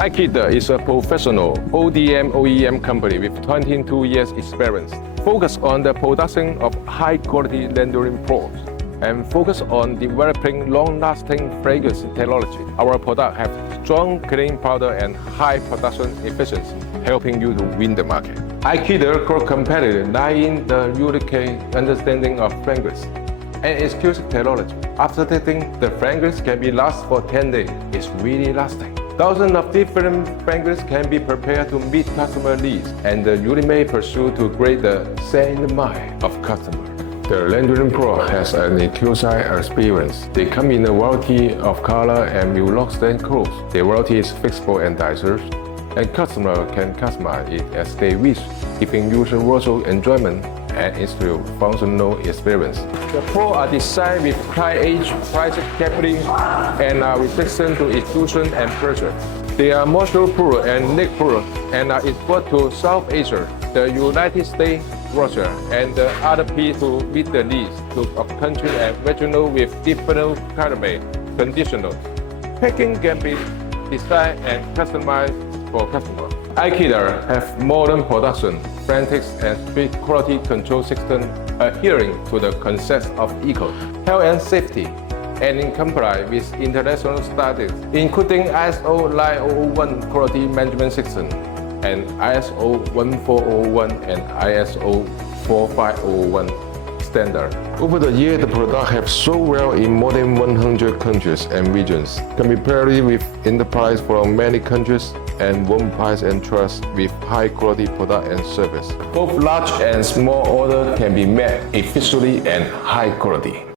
Aikida is a professional ODM OEM company with 22 years experience, focused on the production of high-quality rendering probes and focus on developing long-lasting fragrance technology. Our product have strong cleaning powder and high production efficiency, helping you to win the market. Aikida core competitor lie in the unique understanding of fragrance and exclusive technology. After testing, the fragrance can be last for 10 days. It's really lasting. Thousands of different fragrances can be prepared to meet customer needs, and the Ultimate pursue to create the scent mind of customer. The Rendering Pro has an exclusive experience. They come in a variety of color and will lock stand clothes. Their variety is flexible and diverse, and customer can customize it as they wish, giving user virtual enjoyment and instill functional experience. The Pro are designed with high-edge plastic capping and are resistant to extrusion and pressure. They are moisture-proof and leak-proof and are exported to South Asia, the United States, Russia, and the other places to meet the needs of countries and regions with different climate conditions. Packing can be designed and customized for customers. Aikida have modern production, forensics, and strict quality control system adhering to the concepts of eco, health and safety, and in compliance with international standards, including ISO 9001 quality management system, and ISO 1401 and ISO 4501 standard. Over the years, the product have sold well in more than 100 countries and regions, compared with enterprise from many countries, and won price and trust with high quality product and service. Both large and small orders can be met efficiently and high quality.